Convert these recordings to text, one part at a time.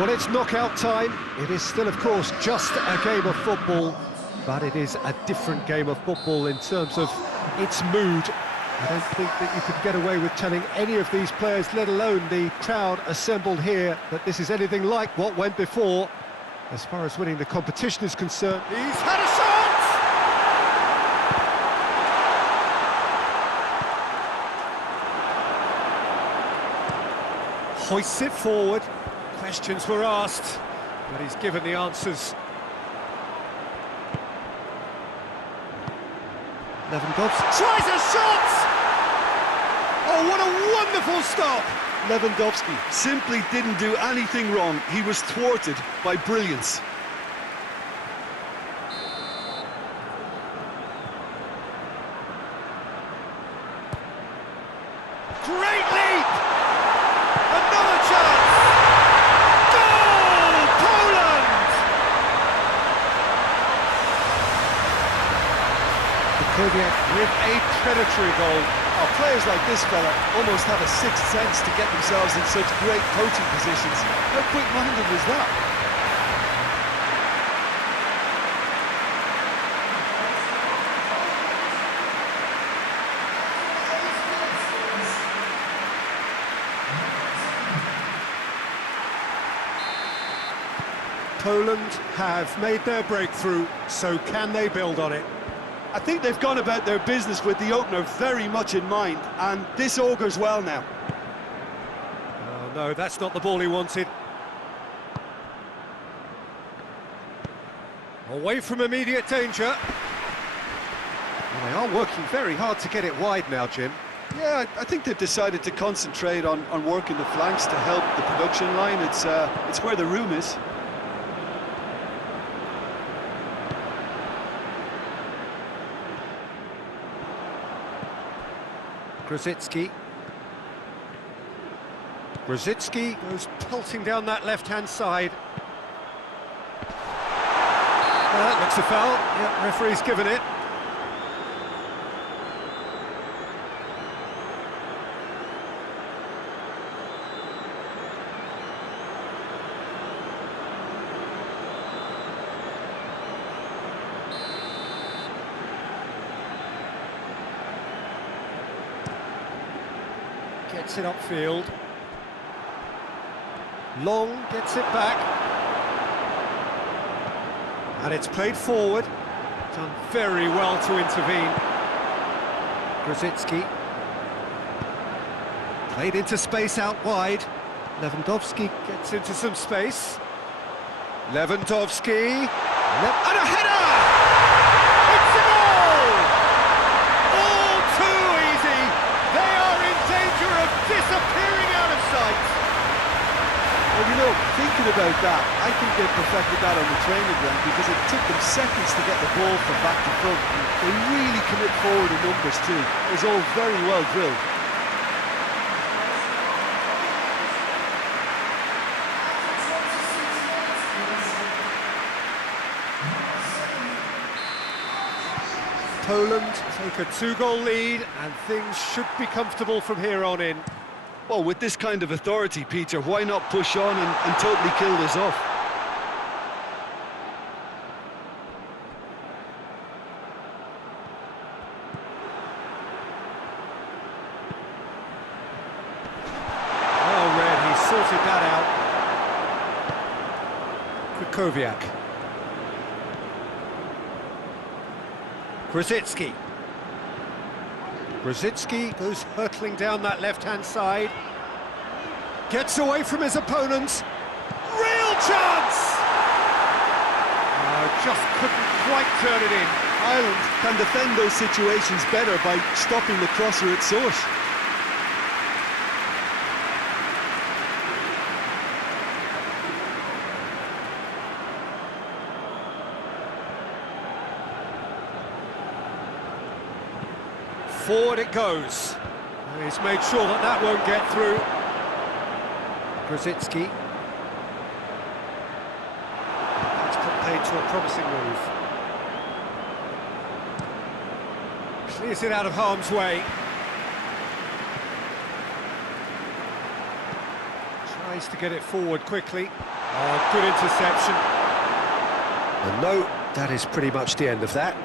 Well, it's knockout time. It is still, of course, just a game of football, but it is a different game of football in terms of its mood. I don't think that you could get away with telling any of these players, let alone the crowd assembled here, that this is anything like what went before. As far as winning the competition is concerned, he's had a shot! Hoists it forward. Questions were asked, but he's given the answers. Lewandowski tries a shot! Oh, what a wonderful stop! Lewandowski simply didn't do anything wrong. He was thwarted by brilliance. Great leap! Another chance! Goal! Poland! Koviak with a predatory goal. Oh, players like this fella almost have a sixth sense to get themselves in such great coaching positions. How quick-minded was that? Poland have made their breakthrough, so can they build on it? I think they've gone about their business with the opener very much in mind, and this augurs well now. Oh no, that's not the ball he wanted. Away from immediate danger. Well, they are working very hard to get it wide now, Jim. Yeah, I think they've decided to concentrate on working the flanks to help the production line. It's where the room is. Grosicki goes pelting down that left-hand side. That looks a foul. Yeah, referee's given it. Gets it upfield. Long gets it back. And it's played forward. Done very well to intervene. Grosicki. Played into space out wide. Lewandowski gets into some space. Lewandowski. And a header! It's a goal! All too easy. They are in danger of disappearing out of sight. Well, you know, thinking about that, I think they perfected that on the training ground because it took them seconds to get the ball from back to front. They really commit forward in numbers too. It was all very well drilled. Poland take a two-goal lead and things should be comfortable from here on in. Well, with this kind of authority, Peter, why not push on and totally kill this off? Well read, he sorted that out. Kukoviak. Grosicki. Grosicki goes hurtling down that left-hand side. Gets away from his opponents. Real chance! Just couldn't quite turn it in. Ireland can defend those situations better by stopping the crosser at source. Forward it goes. He's made sure that that won't get through. Grosicki. That's put paid to a promising move. Clears it out of harm's way. Tries to get it forward quickly. Oh, good interception. And no, that is pretty much the end of that.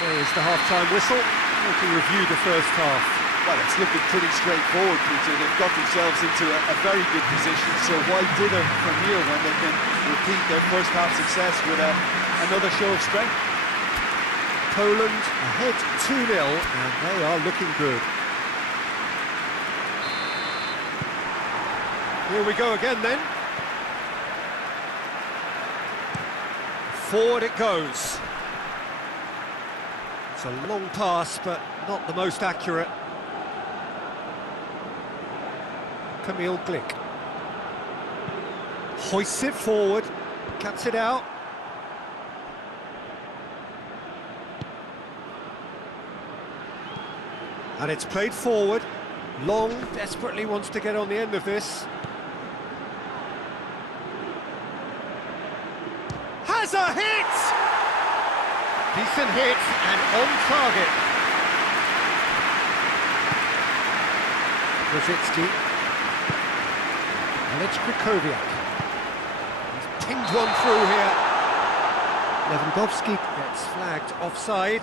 There is the half-time whistle. We can review the first half. Well, it's looking pretty straightforward, Peter. They've got themselves into a very good position, so why dither from here when they can repeat their first half success with another show of strength? Poland ahead 2-0, and they are looking good. Here we go again then. Forward it goes. It's a long pass, but not the most accurate. Camille Glick hoists it forward, cuts it out. And it's played forward. Long desperately wants to get on the end of this. Has a hit! Decent hit and on target. Rosicki. And it's Krychowiak. He's pinged one through here. Lewandowski gets flagged offside.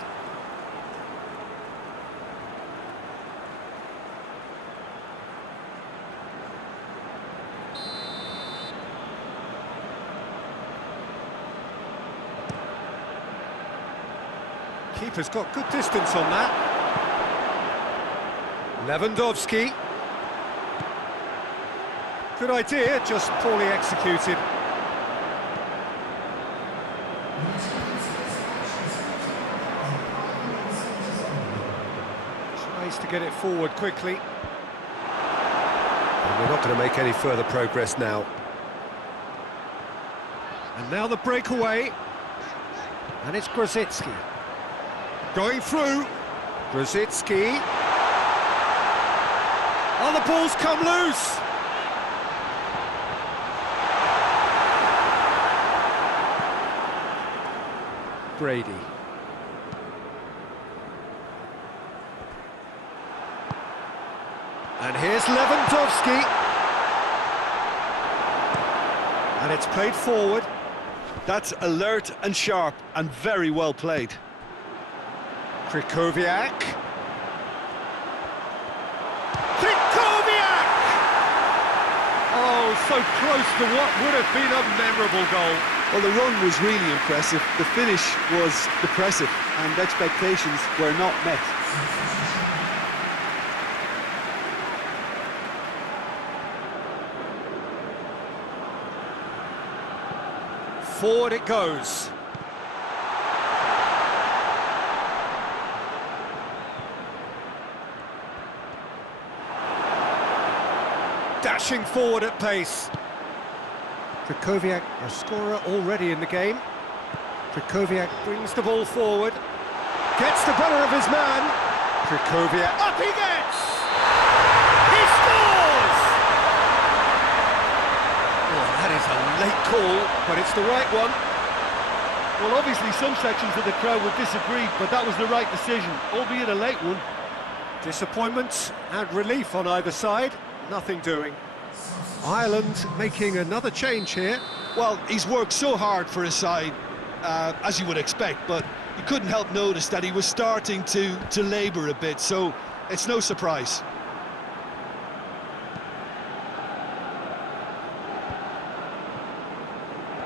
Keeper's got good distance on that. Lewandowski. Good idea, just poorly executed. Tries to get it forward quickly. And we're not going to make any further progress now. And now the breakaway. And it's Grosicki. Going through. Grosicki. Oh, the ball's come loose. Brady. And here's Lewandowski. And it's played forward. That's alert and sharp and very well played. Krychowiak. Krychowiak! Oh, so close to what would have been a memorable goal. Well, the run was really impressive, the finish was depressive, and expectations were not met. Forward it goes. Dashing forward at pace. Krychowiak, a scorer already in the game. Krychowiak brings the ball forward. Gets the better of his man. Krychowiak, up he gets! He scores! Oh, that is a late call, but it's the right one. Well, obviously some sections of the crowd would disagree, but that was the right decision, albeit a late one. Disappointment and relief on either side, nothing doing. Ireland making another change here. Well, he's worked so hard for his side, as you would expect, but you couldn't help notice that he was starting to labour a bit, so it's no surprise.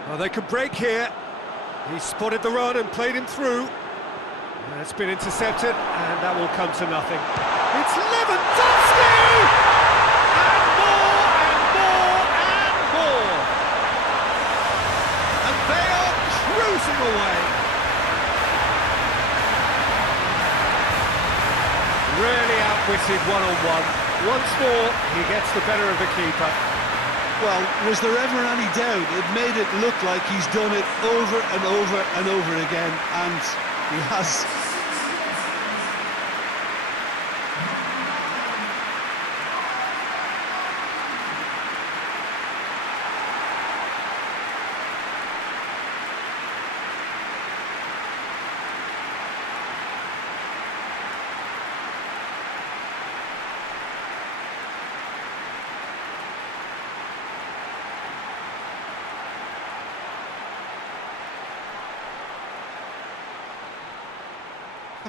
Well, they could break here. He spotted the run and played him through. And it's been intercepted, and that will come to nothing. It's Lewandowski! And more, and more, and more! And they are cruising away. Really outwitted one-on-one. Once more, he gets the better of the keeper. Well, was there ever any doubt? It made it look like he's done it over and over and over again, and he has.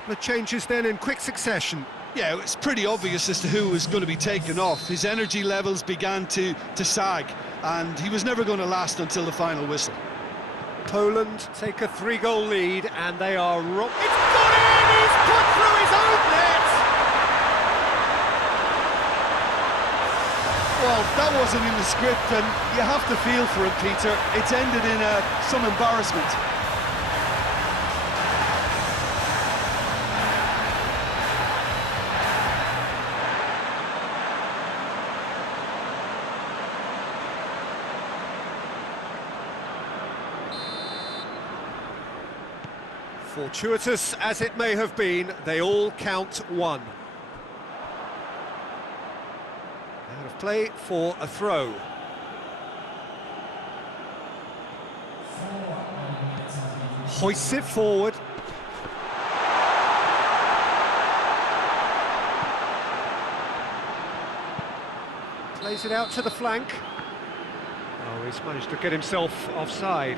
Couple of changes then in quick succession. Yeah, it's pretty obvious as to who was going to be taken off. His energy levels began to sag, and he was never going to last until the final whistle. Poland take a 3-goal lead, and they are rock. It's got in! He's put through his own net! Well, that wasn't in the script, and you have to feel for him, Peter. It's ended in some embarrassment. Fortuitous as it may have been, they all count one. Out of play for a throw. Hoists it forward. Plays it out to the flank. Oh, he's managed to get himself offside.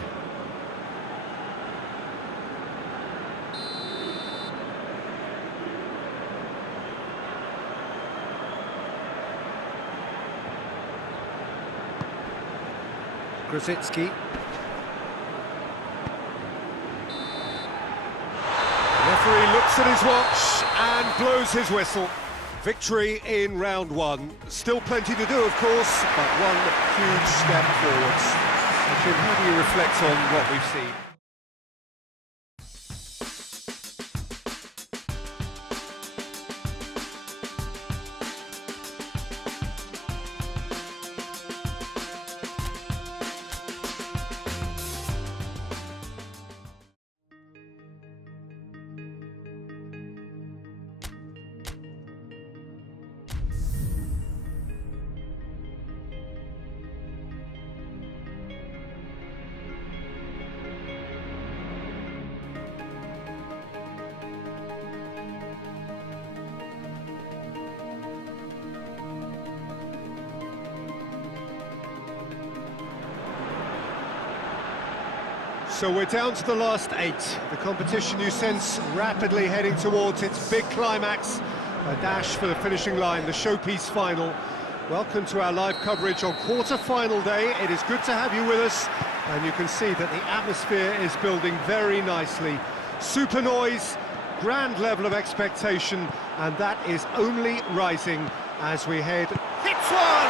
Grosicki. Referee looks at his watch and blows his whistle. Victory in round one. Still plenty to do, of course, but one huge step forwards. Jim, how do you reflect on what we've seen? So we're down to the last 8. The competition, you sense, rapidly heading towards its big climax. A dash for the finishing line, the showpiece final. Welcome to our live coverage on quarter-final day. It is good to have you with us, and you can see that the atmosphere is building very nicely. Super noise, grand level of expectation, and that is only rising as we head... Hits one!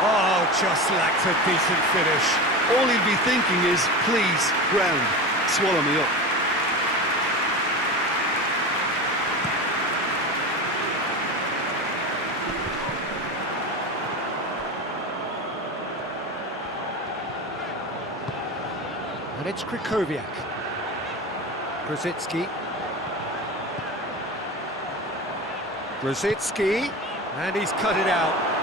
Oh, just lacked a decent finish. All he'll be thinking is, please, ground, swallow me up. And it's Krychowiak. Grosicki. Grosicki, and he's cut it out.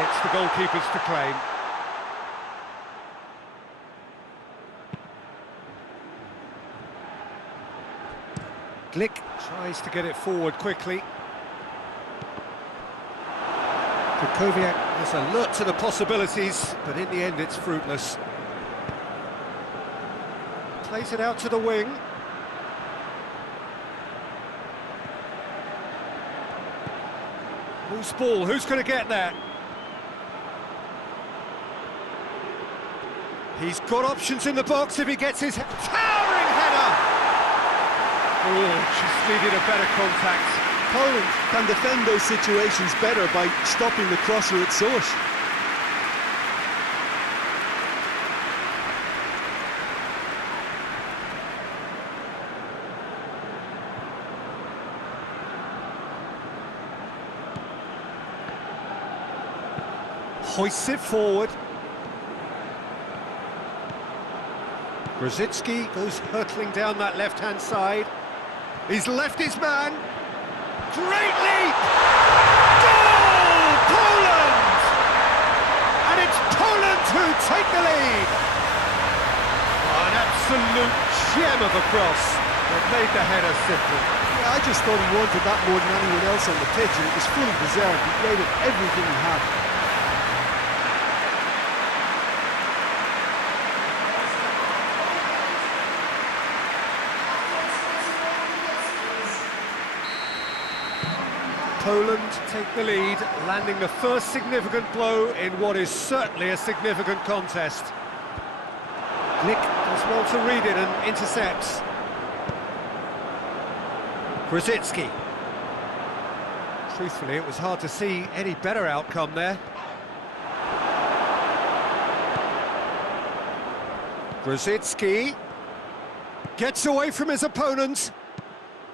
It's the goalkeepers to claim. Glick tries to get it forward quickly. Krychowiak is alert to the possibilities, but in the end it's fruitless. Plays it out to the wing. Loose ball, who's going to get there? He's got options in the box if he gets his towering header! Oh, just needed a better contact. Poland can defend those situations better by stopping the crosser at source. Hoists it forward. Grosicki goes hurtling down that left-hand side. He's left his man. Great leap! Goal! Poland! And it's Poland who take the lead. Oh, an absolute gem of a cross. They've made the header simple. Yeah, I just thought he wanted that more than anyone else on the pitch, and it was fully deserved. He gave it everything he had. Poland take the lead, landing the first significant blow in what is certainly a significant contest. Glick does well to read it and intercepts. Krasicki. Truthfully, it was hard to see any better outcome there. Krasicki gets away from his opponent.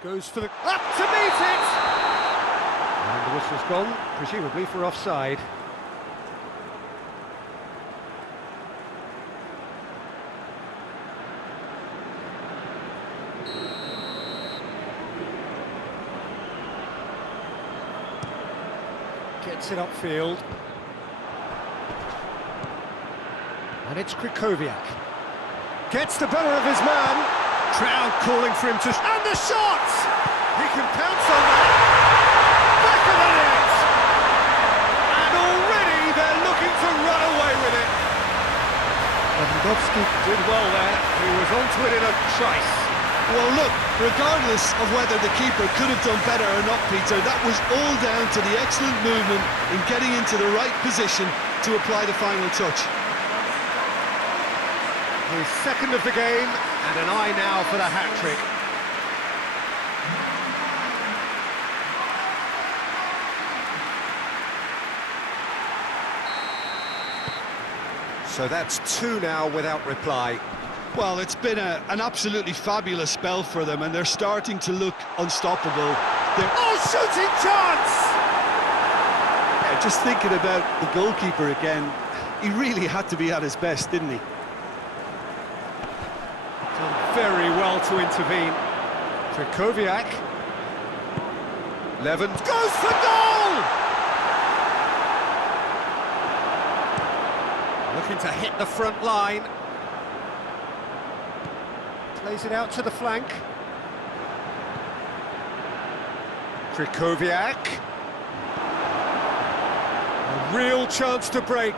Goes for the... up to meet it! And the whistle's gone, presumably for offside. Gets it upfield. And it's Krychowiak. Gets the better of his man. Crowd calling for him to... and the shot! He can pounce on that. Back of the net! And already they're looking to run away with it. Lewandowski did well there. He was onto it in a trice. Well, look, regardless of whether the keeper could have done better or not, Peter, that was all down to the excellent movement in getting into the right position to apply the final touch. His second of the game, and an eye now for the hat-trick. So that's two now without reply. Well, it's been an absolutely fabulous spell for them, and they're starting to look unstoppable. Oh, shooting chance! Yeah, just thinking about the goalkeeper again, he really had to be at his best, didn't he? Done very well to intervene. Krychowiak. Levin goes for goal! Looking to hit the front line. Plays it out to the flank. Krychowiak. A real chance to break.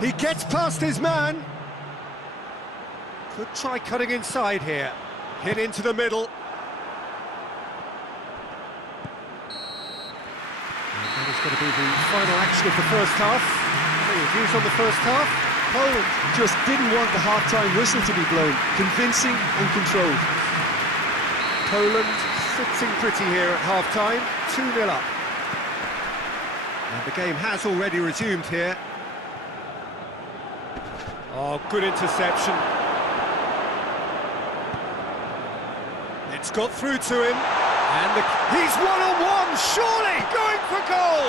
He gets past his man. Could try cutting inside here. Hit into the middle. That is going to be the final action of the first half. Any views on the first half? Poland just didn't want the half-time whistle to be blown. Convincing and controlled. Poland sitting pretty here at half-time, 2-0 up. And the game has already resumed here. Oh, good interception. It's got through to him. And he's one-on-one, surely going for goal!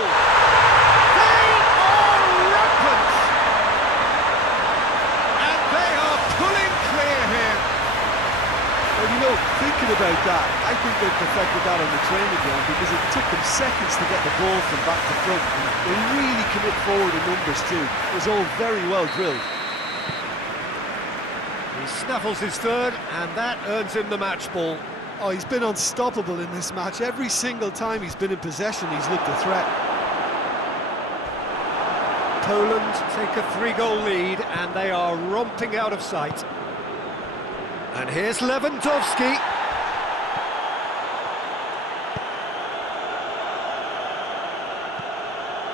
They are rampant! And they are pulling clear here. Well, you know, thinking about that, I think they perfected that on the training ground because it took them seconds to get the ball from back to front. They really commit forward in numbers too. It was all very well drilled. He snaffles his third, and that earns him the match ball. Oh, he's been unstoppable in this match. Every single time he's been in possession, he's looked a threat. Poland take a 3-goal lead, and they are romping out of sight. And here's Lewandowski.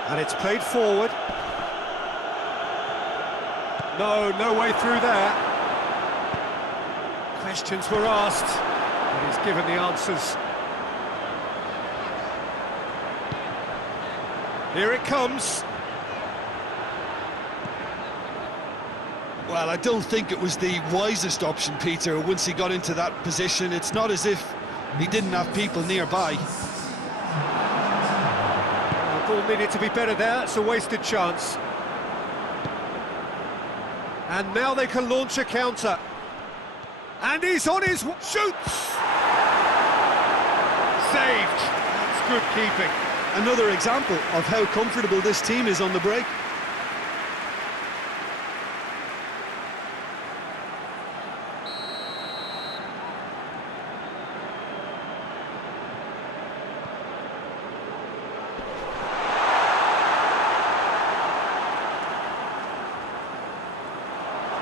And it's played forward. No way through there. Questions were asked, but he's given the answers. Here it comes. Well, I don't think it was the wisest option, Peter, once he got into that position. It's not as if he didn't have people nearby. The ball needed to be better there, it's a wasted chance. And now they can launch a counter. And he's on his... shoots! Saved. That's good keeping. another example of how comfortable this team is on the break.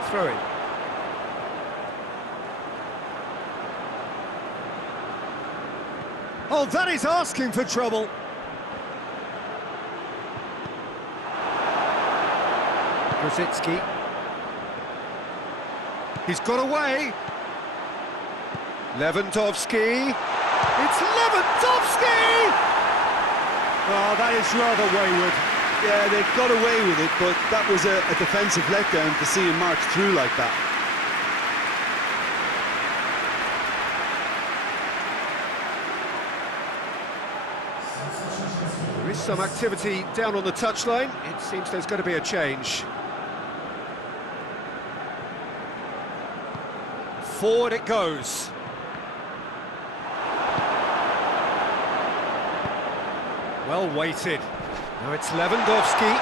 Throw in. Oh, that is asking for trouble. Rosicki. He's got away. Lewandowski. It's Lewandowski! Oh, that is rather wayward. Yeah, they got away with it, but that was a defensive letdown to see him march through like that. There is some activity down on the touchline. It seems there's going to be a change. Forward it goes. Well weighted. Now it's Lewandowski.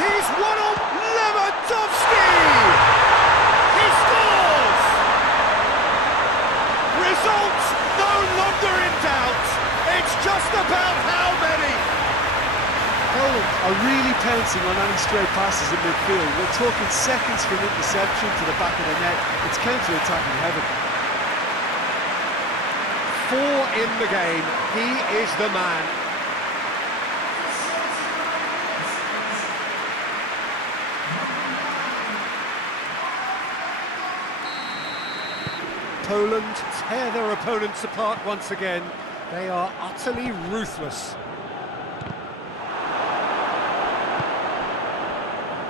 He's one on Lewandowski! He scores! Results no longer in doubt. It's just about how many. Poland are really pouncing on any stray passes in midfield. We're talking seconds from interception to the back of the net. It's counter-attacking heaven. 4 in the game. He is the man. Poland tear their opponents apart once again. They are utterly ruthless.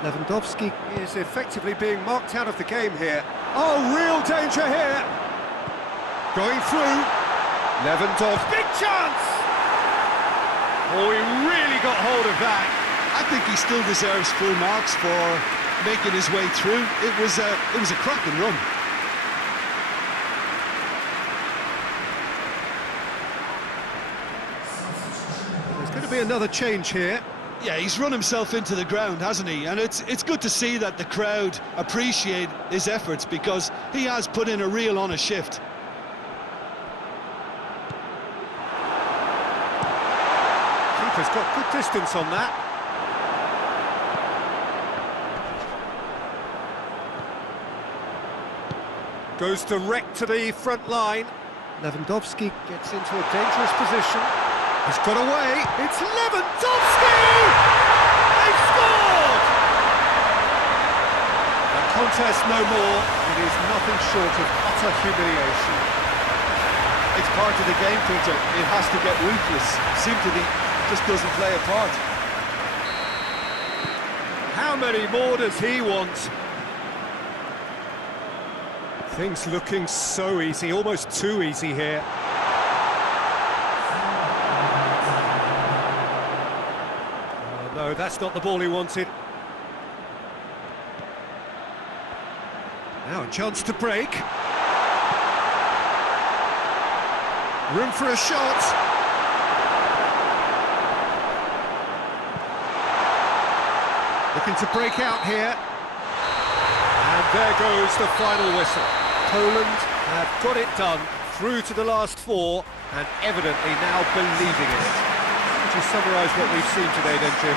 Lewandowski is effectively being marked out of the game here. Oh, real danger here! Going through. Lewandowski, big chance! Oh, he really got hold of that. I think he still deserves full marks for making his way through. It was a cracking run. There's going to be another change here. Yeah, he's run himself into the ground, hasn't he? And it's good to see that the crowd appreciate his efforts, because he has put in a real honest shift. Keeper's got good distance on that. Goes direct to the front line. Lewandowski gets into a dangerous position. He's got away. It's Lewandowski! They scored! The contest no more. It is nothing short of utter humiliation. It's part of the game, Peter. It has to get ruthless. Simply just doesn't play a part. How many more does he want? Things looking so easy, almost too easy here. Oh, no, that's not the ball he wanted. Now a chance to break. Room for a shot. Looking to break out here. And there goes the final whistle. Poland have got it done, through to the last 4, and evidently now believing in it. Would you summarise what we've seen today then, Jim?